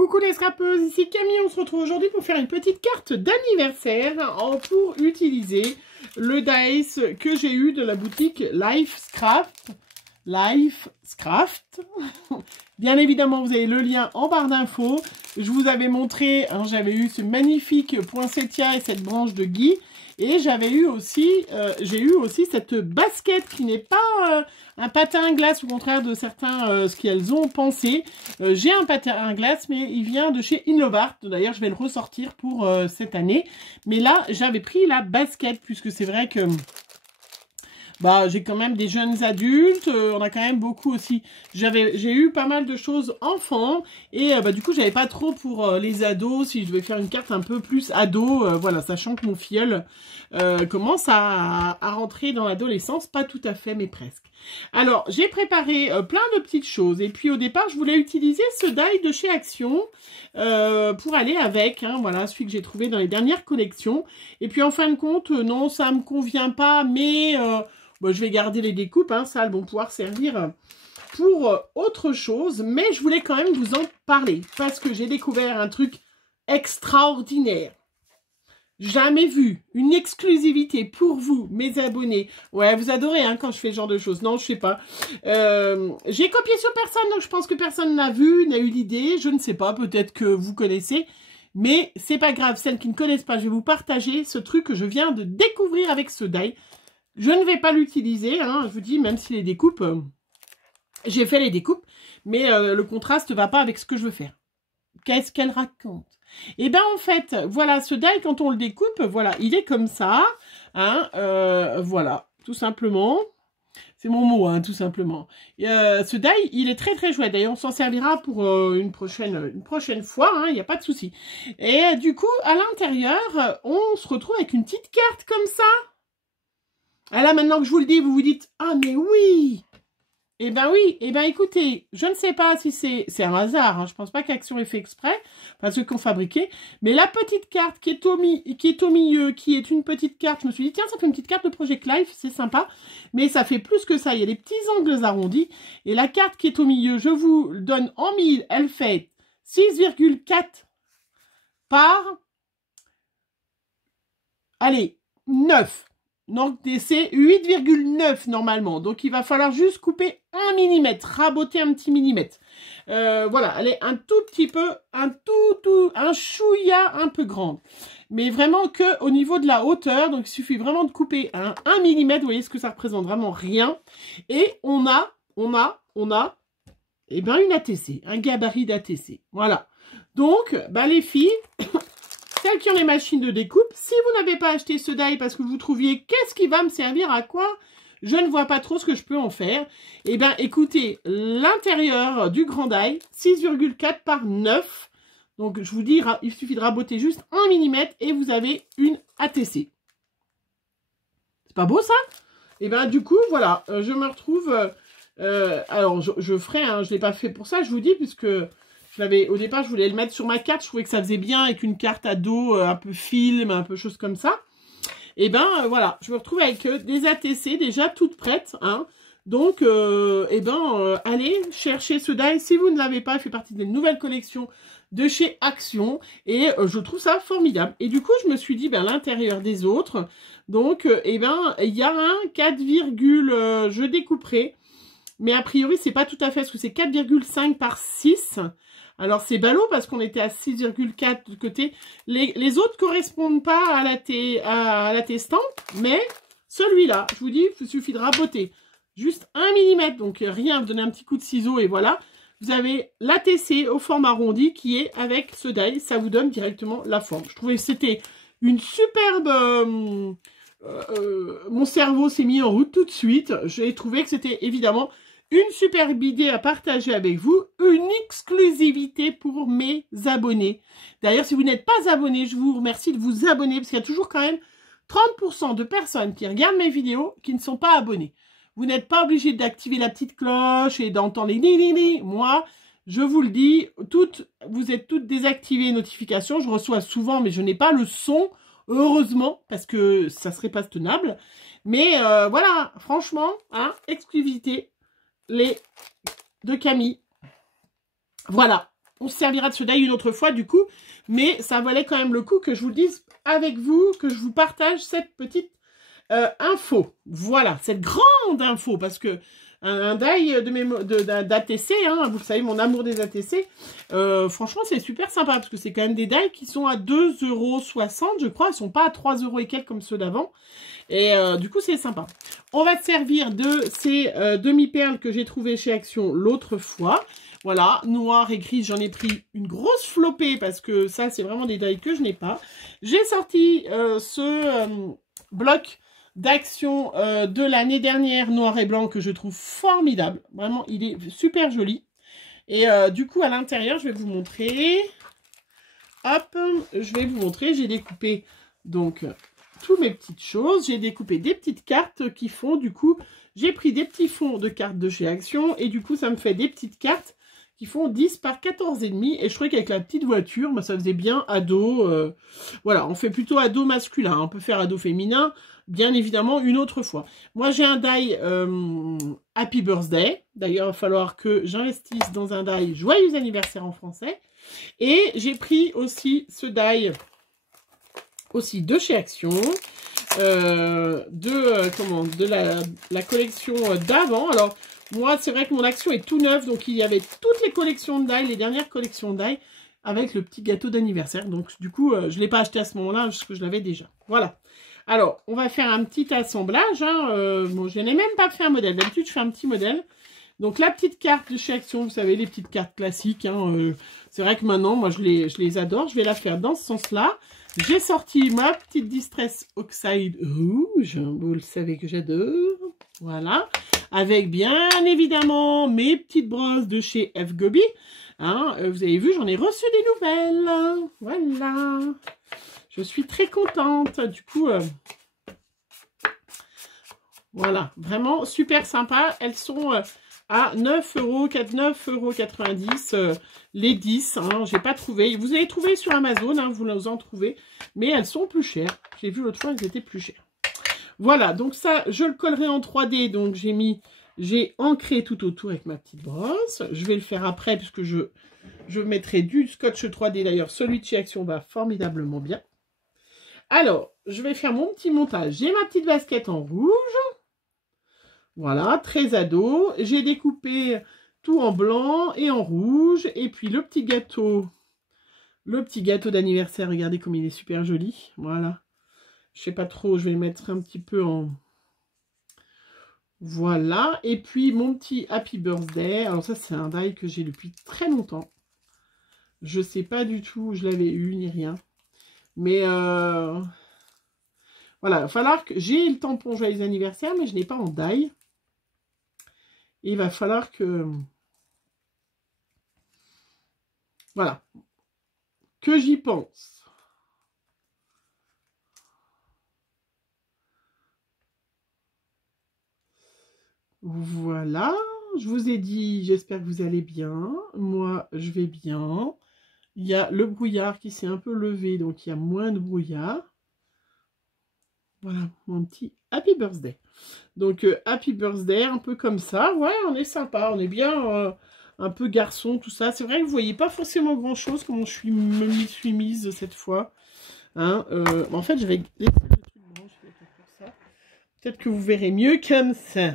Coucou les scrapeuses, ici Camille, on se retrouve aujourd'hui pour faire une petite carte d'anniversaire pour utiliser le dice que j'ai eu de la boutique Lifecraft. Bien évidemment, vous avez le lien en barre d'infos. Je vous avais montré, hein, j'avais eu ce magnifique poinsettia et cette branche de gui. Et j'ai eu aussi cette basket qui n'est pas un patin à glace, au contraire de certains ce qu'elles ont pensé. J'ai un patin à glace, mais il vient de chez Inlovart. D'ailleurs, je vais le ressortir pour cette année. Mais là, j'avais pris la basket, puisque c'est vrai que j'ai quand même des jeunes adultes, on a quand même beaucoup aussi. J'ai eu pas mal de choses enfants et du coup j'avais pas trop pour les ados si je devais faire une carte un peu plus ado, voilà, sachant que mon filleul commence à rentrer dans l'adolescence, pas tout à fait mais presque. Alors j'ai préparé plein de petites choses et puis au départ je voulais utiliser ce die de chez Action pour aller avec, hein, voilà, celui que j'ai trouvé dans les dernières collections. Et puis en fin de compte, non, ça me convient pas, mais je vais garder les découpes, hein, ça, elles vont pouvoir servir pour autre chose. Mais je voulais quand même vous en parler, parce que j'ai découvert un truc extraordinaire. Jamais vu, une exclusivité pour vous, mes abonnés. Ouais, vous adorez hein, quand je fais ce genre de choses. Non, je sais pas. J'ai copié sur personne, donc je pense que personne n'a vu, n'a eu l'idée. Je ne sais pas, peut-être que vous connaissez. Mais c'est pas grave, celles qui ne connaissent pas, je vais vous partager ce truc que je viens de découvrir avec ce die. Je ne vais pas l'utiliser, hein, je vous dis, même si les découpes, j'ai fait les découpes, mais le contraste ne va pas avec ce que je veux faire. Qu'est-ce qu'elle raconte? Eh bien, en fait, voilà, ce die, quand on le découpe, voilà, il est comme ça, hein, voilà, tout simplement. C'est mon mot, hein, tout simplement. Ce die, il est très très chouette. D'ailleurs, on s'en servira pour une prochaine fois, hein, il n'y a pas de souci. Et du coup, à l'intérieur, on se retrouve avec une petite carte comme ça. Ah là, maintenant que je vous le dis, vous vous dites « Ah, mais oui !» Eh ben oui, eh ben écoutez, je ne sais pas si c'est un hasard, hein, je pense pas qu'Action ait fait exprès, parce ceux qui ont fabriqué, mais la petite carte qui est au milieu, qui est une petite carte, je me suis dit, tiens, ça fait une petite carte de Project Life, c'est sympa, mais ça fait plus que ça, il y a des petits angles arrondis, et la carte qui est au milieu, je vous le donne en mille, elle fait 6,4 par, allez, 9. Donc, c'est 8,9 normalement. Donc, il va falloir juste couper 1 mm, raboter un petit millimètre. Voilà, elle est un tout petit peu, un chouïa un peu grande. Mais vraiment que au niveau de la hauteur, donc il suffit vraiment de couper 1 mm. Vous voyez ce que ça représente, vraiment rien. Et on a, eh ben, une ATC, un gabarit d'ATC. Voilà. Donc, les filles... Celles qui ont les machines de découpe, si vous n'avez pas acheté ce die parce que vous trouviez qu'est-ce qui va me servir à quoi, je ne vois pas trop ce que je peux en faire. Eh bien, écoutez, l'intérieur du grand die, 6,4 par 9. Donc, je vous dis, il suffit de raboter juste 1 mm et vous avez une ATC. C'est pas beau ça? Eh bien, du coup, voilà, je me retrouve... alors, je ferai, hein, je ne l'ai pas fait pour ça, je vous dis, puisque... Au départ, je voulais le mettre sur ma carte. Je trouvais que ça faisait bien avec une carte à dos, un peu film, un peu chose comme ça. Et ben voilà, je me retrouve avec des ATC déjà toutes prêtes. Hein. Donc, allez chercher ce die. Si vous ne l'avez pas, il fait partie des nouvelles collections de chez Action. Et je trouve ça formidable. Et du coup, je me suis dit, l'intérieur des autres. Donc, il y a un 4, je découperai. Mais a priori, c'est pas tout à fait, parce que c'est 4,5 par 6. Alors, c'est ballot parce qu'on était à 6,4 de côté. Les autres correspondent pas à la testante, mais celui-là, je vous dis, il suffit de raboter juste 1 mm. Donc, rien, vous donnez un petit coup de ciseau et voilà. Vous avez l'ATC au format arrondi qui est avec ce die. Ça vous donne directement la forme. Je trouvais que c'était une superbe... mon cerveau s'est mis en route tout de suite. J'ai trouvé que c'était évidemment... une superbe idée à partager avec vous, une exclusivité pour mes abonnés. D'ailleurs, si vous n'êtes pas abonné, je vous remercie de vous abonner parce qu'il y a toujours quand même 30% de personnes qui regardent mes vidéos qui ne sont pas abonnées. Vous n'êtes pas obligé d'activer la petite cloche et d'entendre les ni. Moi, je vous le dis, vous êtes toutes désactivées les notifications. Je reçois souvent, mais je n'ai pas le son, heureusement, parce que ça serait pas tenable. Mais voilà, franchement, hein, exclusivité. De Camille. Voilà. on se servira de ce die une autre fois du coup, mais ça valait quand même le coup que je vous le dise avec vous, que je vous partage cette petite info. Voilà, cette grande info, parce que un die d'ATC, hein, vous savez, mon amour des ATC, franchement, c'est super sympa, parce que c'est quand même des die qui sont à 2,60 €, je crois, ils sont pas à 3 € et quelques comme ceux d'avant, et du coup, c'est sympa. On va se servir de ces demi-perles que j'ai trouvées chez Action l'autre fois. Voilà, noir et gris, j'en ai pris une grosse flopée, parce que ça, c'est vraiment des die que je n'ai pas. J'ai sorti ce bloc d'Action de l'année dernière, noir et blanc, que je trouve formidable. Vraiment, il est super joli. Et du coup, à l'intérieur, je vais vous montrer. Hop, je vais vous montrer. J'ai découpé donc toutes mes petites choses. J'ai découpé des petites cartes qui font, du coup, j'ai pris des petits fonds de cartes de chez Action. Et du coup, ça me fait des petites cartes qui font 10 par 14,5. Et je trouvais qu'avec la petite voiture, bah, ça faisait bien ado. Voilà, on fait plutôt ado masculin. On peut faire ado féminin, bien évidemment, une autre fois. Moi, j'ai un die Happy Birthday. D'ailleurs, il va falloir que j'investisse dans un die Joyeux anniversaire en français. Et j'ai pris aussi ce die aussi de chez Action. De la collection d'avant. Alors, moi, c'est vrai que mon Action est tout neuf, donc il y avait toutes les collections de die, les dernières collections de die, avec le petit gâteau d'anniversaire. Donc, du coup, je ne l'ai pas acheté à ce moment-là, parce que je l'avais déjà. Voilà. Alors, on va faire un petit assemblage. Hein. Bon, je n'ai même pas fait un modèle. D'habitude, je fais un petit modèle. Donc, la petite carte de chez Action, vous savez, les petites cartes classiques. Hein, c'est vrai que maintenant, moi, je les adore. Je vais la faire dans ce sens-là. J'ai sorti ma petite Distress Oxide rouge. Vous le savez que j'adore. Voilà. Avec, bien évidemment, mes petites brosses de chez F. Gobi. Hein, vous avez vu, j'en ai reçu des nouvelles. Voilà. Je suis très contente. Du coup, voilà. Vraiment super sympa. Elles sont à 9,90 € les 10. Hein, j'ai pas trouvé. Vous avez trouvé sur Amazon, hein, vous en trouvez. Mais elles sont plus chères. J'ai vu l'autre fois, elles étaient plus chères. Voilà, donc ça, je le collerai en 3D. Donc j'ai ancré tout autour avec ma petite brosse. Je vais le faire après puisque je mettrai du scotch 3D. D'ailleurs, celui de chez Action va formidablement bien. Alors, je vais faire mon petit montage. J'ai ma petite basket en rouge. Voilà, très ado. J'ai découpé tout en blanc et en rouge. Et puis le petit gâteau d'anniversaire. Regardez comme il est super joli. Voilà. Je sais pas trop, je vais le mettre un petit peu en... Voilà. Et puis mon petit Happy Birthday. Alors ça, c'est un die que j'ai depuis très longtemps. Je sais pas du tout où je l'avais eu, ni rien. Mais voilà, il va falloir que... J'ai le tampon Joyeux anniversaire, mais je n'ai pas en die. Et il va falloir que... Voilà. Que j'y pense. Voilà. Je vous ai dit, j'espère que vous allez bien. Moi, je vais bien. Il y a le brouillard qui s'est un peu levé, donc il y a moins de brouillard. Voilà, mon petit Happy Birthday. Donc, Happy Birthday, un peu comme ça. Ouais, on est sympa, on est bien un peu garçon, tout ça. C'est vrai que vous voyez pas forcément grand-chose, comment je m'y suis mise cette fois. Hein, en fait, je vais laisser le truc blanc, je vais faire ça. Peut-être que vous verrez mieux comme ça.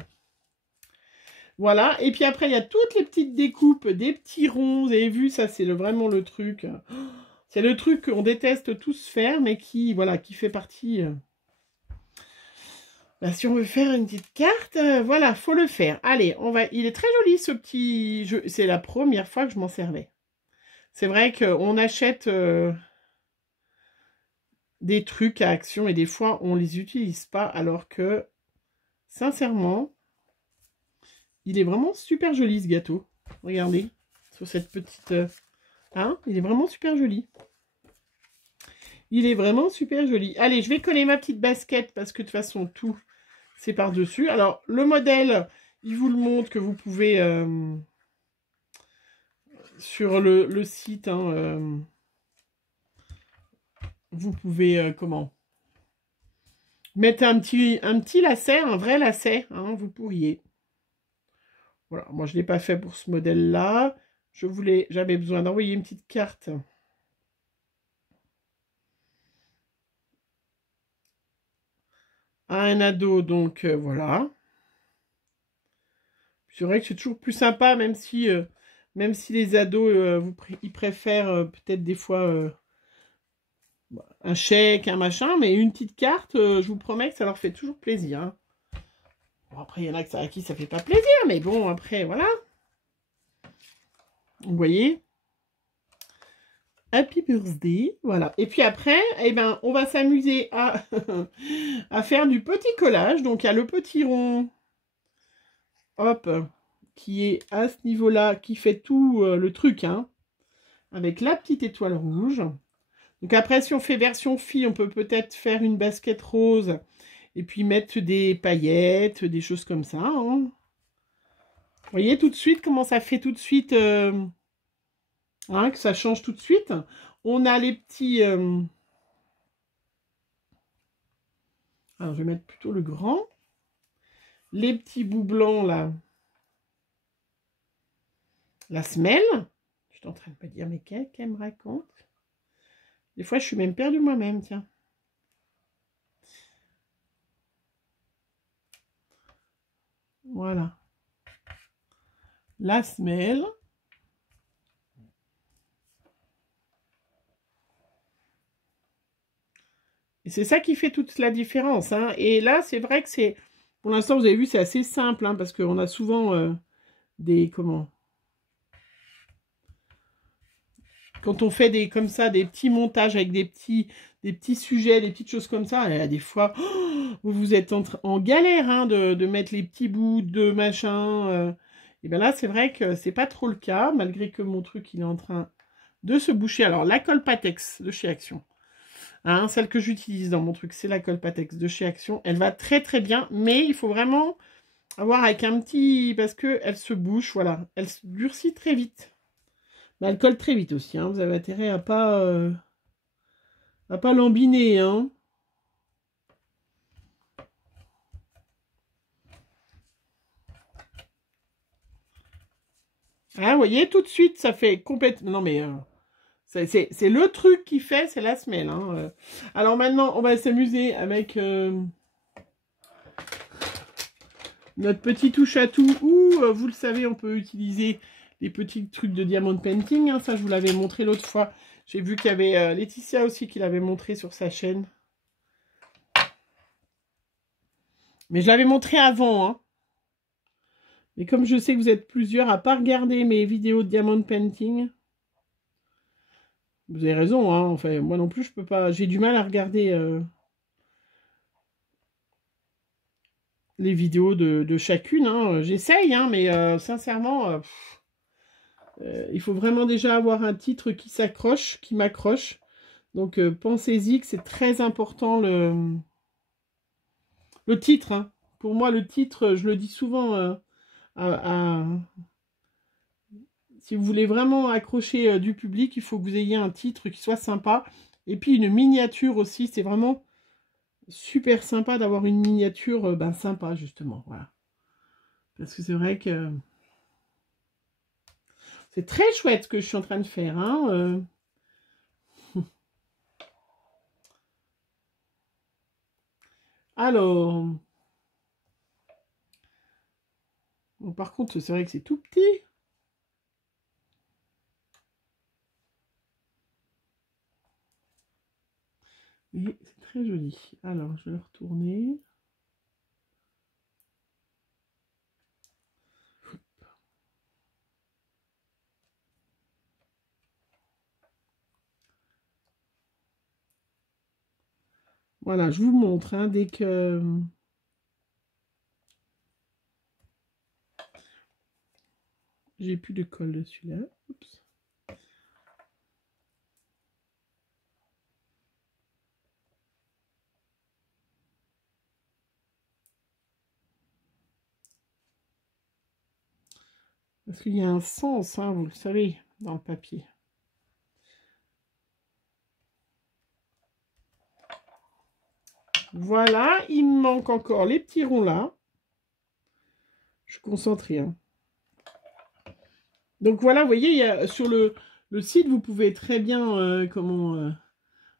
Voilà, et puis après, il y a toutes les petites découpes, des petits ronds. Vous avez vu, ça, c'est vraiment le truc. C'est le truc qu'on déteste tous faire, mais qui, voilà, qui fait partie... Bah, si on veut faire une petite carte, voilà, faut le faire. Allez, on va. Il est très joli ce petit jeu. C'est la première fois que je m'en servais. C'est vrai qu'on achète des trucs à Action et des fois on les utilise pas, alors que sincèrement, il est vraiment super joli ce gâteau. Regardez sur cette petite, hein, il est vraiment super joli. Il est vraiment super joli. Allez, je vais coller ma petite basket parce que de toute façon, tout, c'est par-dessus. Alors, le modèle, il vous le montre que vous pouvez, sur le site, hein, vous pouvez, comment, mettre un petit lacet, un vrai lacet, hein, vous pourriez. Voilà, moi, je ne l'ai pas fait pour ce modèle-là. j'avais besoin d'envoyer une petite carte à un ado, donc voilà. C'est vrai que c'est toujours plus sympa, même si les ados, ils préfèrent peut-être des fois un chèque, un machin, mais une petite carte, je vous promets que ça leur fait toujours plaisir. Hein. Bon, après, il y en a à qui ça fait pas plaisir, mais bon, après, voilà. Vous voyez? Happy birthday, voilà. Et puis après, eh ben, on va s'amuser à, à faire du petit collage. Donc, il y a le petit rond, hop, qui est à ce niveau-là, qui fait tout le truc, hein, avec la petite étoile rouge. Donc après, si on fait version fille, on peut peut-être faire une basket rose et puis mettre des paillettes, des choses comme ça. Hein. Vous voyez tout de suite comment ça fait tout de suite, hein, que ça change tout de suite. On a les petits... alors, je vais mettre plutôt le grand. Les petits bouts blancs, là. La semelle. Je suis en train de me dire, mais qu'elle me raconte? Des fois, je suis même perdue moi-même, tiens. Voilà. La semelle. Et c'est ça qui fait toute la différence. Hein. Et là, c'est vrai que c'est... Pour l'instant, vous avez vu, c'est assez simple, hein, parce qu'on a souvent des... Comment? Quand on fait des comme ça, des petits montages avec des petits sujets, des petites choses comme ça, il y a des fois, vous êtes en galère hein, de mettre les petits bouts de machin. Et bien là, c'est vrai que c'est pas trop le cas, malgré que mon truc, il est en train de se boucher. Alors, la colle Patex de chez Action. Hein, celle que j'utilise dans mon truc, c'est la colle Patex de chez Action. Elle va très très bien, mais il faut vraiment avoir avec un petit... Parce qu'elle se bouche, voilà. Elle se durcit très vite. Mais elle colle très vite aussi, hein. Vous avez intérêt à pas lambiner, hein. Ah, vous voyez, tout de suite, ça fait complètement... Non, mais... c'est le truc qui fait, c'est la semelle. Hein. Alors maintenant, on va s'amuser avec notre petit touche-à-tout où, vous le savez, on peut utiliser les petits trucs de diamond painting. Hein. Ça, je vous l'avais montré l'autre fois. J'ai vu qu'il y avait Laetitia aussi qui l'avait montré sur sa chaîne. Mais je l'avais montré avant. Hein. Mais comme je sais que vous êtes plusieurs à pas regarder mes vidéos de diamond painting... Vous avez raison, hein. Enfin, moi non plus, je peux pas... J'ai du mal à regarder les vidéos de chacune. Hein. J'essaye, hein, mais sincèrement, il faut vraiment déjà avoir un titre qui s'accroche, qui m'accroche. Donc, pensez-y que c'est très important le titre. Hein. Pour moi, le titre, je le dis souvent si vous voulez vraiment accrocher du public, il faut que vous ayez un titre qui soit sympa. Et puis une miniature aussi, c'est vraiment super sympa d'avoir une miniature sympa, justement. Voilà. Parce que c'est vrai que c'est très chouette ce que je suis en train de faire. Hein, Alors, bon, par contre, c'est vrai que c'est tout petit. Mais c'est très joli. Alors, je vais le retourner. Voilà, je vous montre, hein, dès que... J'ai plus de colle dessus, là. Oups. Parce qu'il y a un sens, hein, vous le savez, dans le papier. Voilà, il me manque encore les petits ronds là. Je suis concentrée. Hein. Donc voilà, vous voyez, il y a, sur le site, vous pouvez très bien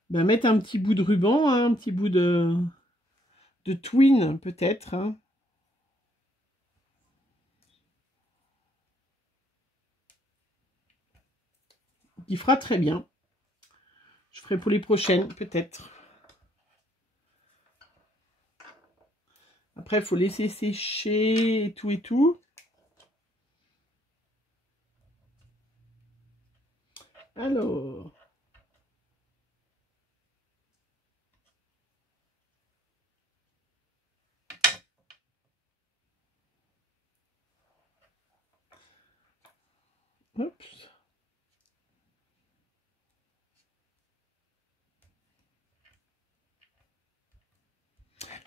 mettre un petit bout de ruban, hein, un petit bout de twine peut-être. Hein. Qui fera très bien. Je ferai pour les prochaines, peut-être. Après, il faut laisser sécher et tout et tout. Alors. Hop.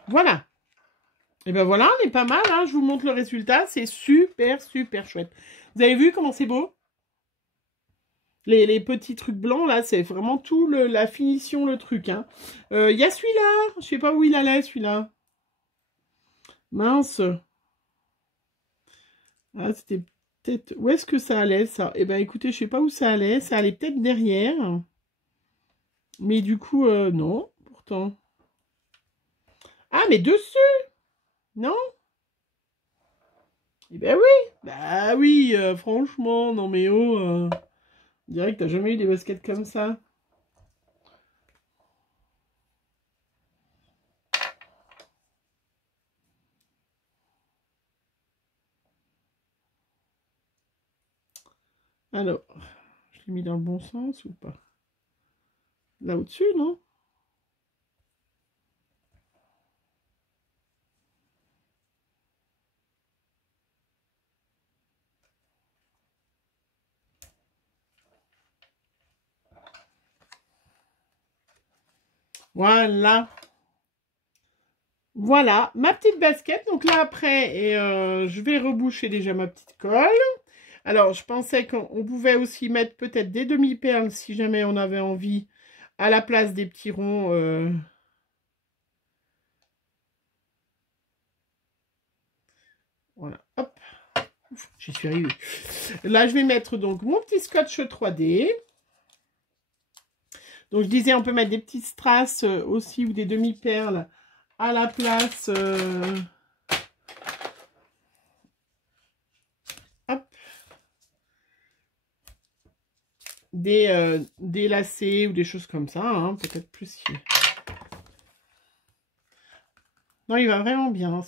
Voilà. Et ben voilà, on est pas mal. Hein. Je vous montre le résultat. C'est super, super chouette. Vous avez vu comment c'est beau? Les petits trucs blancs, là, c'est vraiment tout la finition, le truc. Hein. Y a celui-là. Je sais pas où il allait, celui-là. Mince. Ah, c'était peut-être... Où est-ce que ça allait, ça? Eh ben, écoutez, je sais pas où ça allait. Ça allait peut-être derrière. Mais du coup, non, pourtant. Ah, mais dessus! Non? Eh ben oui! Bah oui, franchement, non mais oh... on dirait que t'as jamais eu des baskets comme ça. Alors, je l'ai mis dans le bon sens ou pas? Là au-dessus, non? Voilà. Voilà, ma petite basket. Donc là, après, je vais reboucher déjà ma petite colle. Alors, je pensais qu'on pouvait aussi mettre peut-être des demi-perles si jamais on avait envie à la place des petits ronds. Voilà, hop. J'y suis arrivée. Là, je vais mettre donc mon petit scotch 3D. Donc, je disais, on peut mettre des petites strass aussi ou des demi-perles à la place. Hop. Des lacets ou des choses comme ça. Hein, peut-être plus. Non, il va vraiment bien.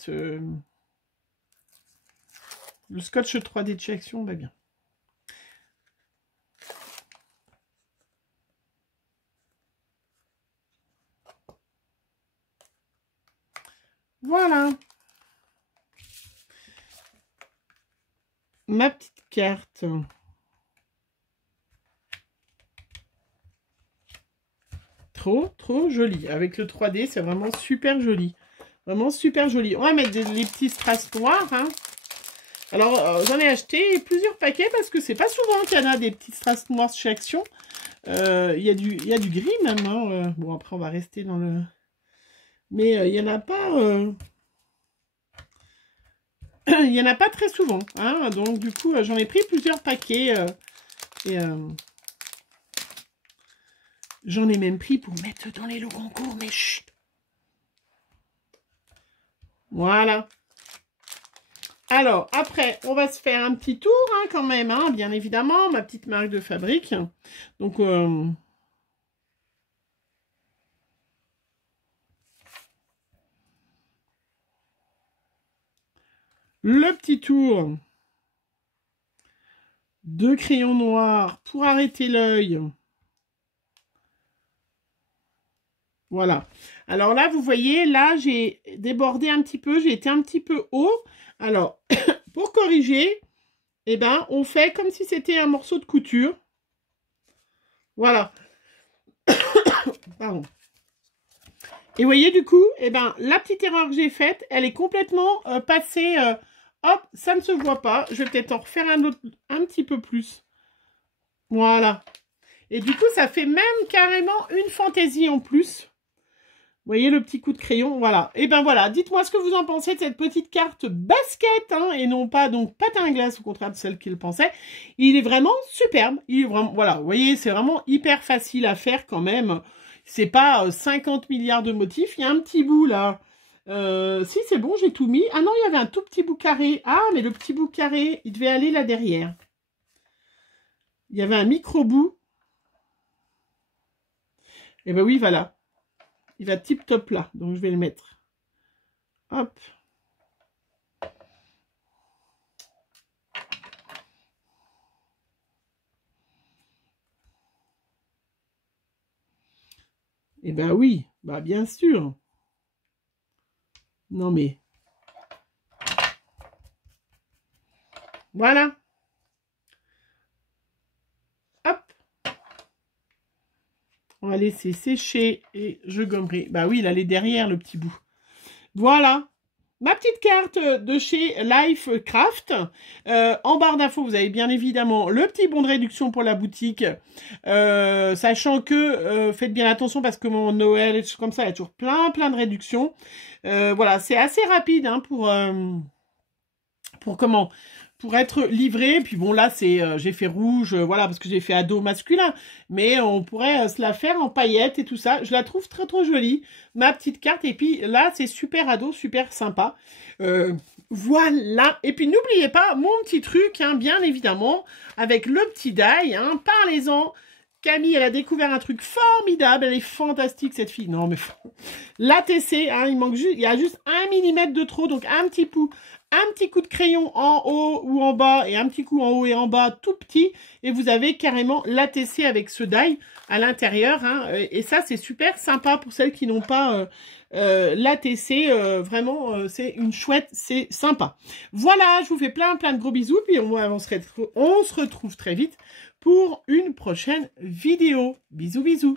Le scotch 3D de chez Action va bien. Voilà. Ma petite carte. Trop joli. Avec le 3D, c'est vraiment super joli. Vraiment super joli. On va mettre les petits strass noirs. Hein. Alors, j'en ai acheté plusieurs paquets parce que c'est pas souvent qu'il y en a des petits strass noirs chez Action. Il y a du gris même. Hein. Bon, après, on va rester dans le... Mais il n'y en a pas... il n'y en a pas très souvent. Hein. Donc, du coup, j'en ai pris plusieurs paquets. J'en ai même pris pour mettre dans les lots concours, mais chut. Voilà. Alors, après, on va se faire un petit tour, hein, quand même, hein, bien évidemment, ma petite marque de fabrique. Donc, le petit tour de crayon noir pour arrêter l'œil. Voilà. Alors là, vous voyez, là, j'ai débordé un petit peu, j'ai été un petit peu haut. Alors, pour corriger, eh ben, on fait comme si c'était un morceau de couture. Voilà. Pardon. Et vous voyez, du coup, eh ben, la petite erreur que j'ai faite, elle est complètement passée. Hop, ça ne se voit pas. Je vais peut-être en refaire un petit peu plus. Voilà. Et du coup, ça fait même carrément une fantaisie en plus. Vous voyez le petit coup de crayon, voilà. Et ben voilà, dites-moi ce que vous en pensez de cette petite carte basket, hein, et non pas donc patin à glace, au contraire de celle qu'il pensait. Il est vraiment superbe. Il est vraiment, voilà, vous voyez, c'est vraiment hyper facile à faire quand même. C'est pas 50 milliards de motifs. Il y a un petit bout là. Si c'est bon, j'ai tout mis. Ah non, il y avait un tout petit bout carré. Ah, mais le petit bout carré, il devait aller là derrière. Il y avait un micro bout. Et ben oui, voilà. Il va tip top là, donc je vais le mettre. Hop. Eh ben oui, bah bien sûr. Non mais. Voilà. Hop. On va laisser sécher et je gommerai. Bah oui, il allait derrière le petit bout. Voilà. Ma petite carte de chez Lifecraft. En barre d'infos, vous avez bien évidemment le petit bon de réduction pour la boutique. Sachant que, faites bien attention parce que mon Noël et tout comme ça, il y a toujours plein de réductions. Voilà, c'est assez rapide hein, pour être livré. Puis bon, là, c'est j'ai fait rouge, voilà, parce que j'ai fait ado masculin. Mais on pourrait se la faire en paillettes et tout ça. Je la trouve très jolie, ma petite carte. Et puis là, c'est super ado, super sympa. Voilà. Et puis n'oubliez pas mon petit truc, hein, bien évidemment, avec le petit die. Hein, parlez-en. Camille, elle a découvert un truc formidable. Elle est fantastique, cette fille. Non, mais l'ATC, hein, il y a juste 1 mm de trop, donc un petit coup de crayon en haut ou en bas et un petit coup en haut et en bas tout petit et vous avez carrément l'ATC avec ce die à l'intérieur. Hein, et ça, c'est super sympa pour celles qui n'ont pas l'ATC. Vraiment, c'est une chouette, c'est sympa. Voilà, je vous fais plein de gros bisous. Puis on se retrouve très vite pour une prochaine vidéo. Bisous, bisous.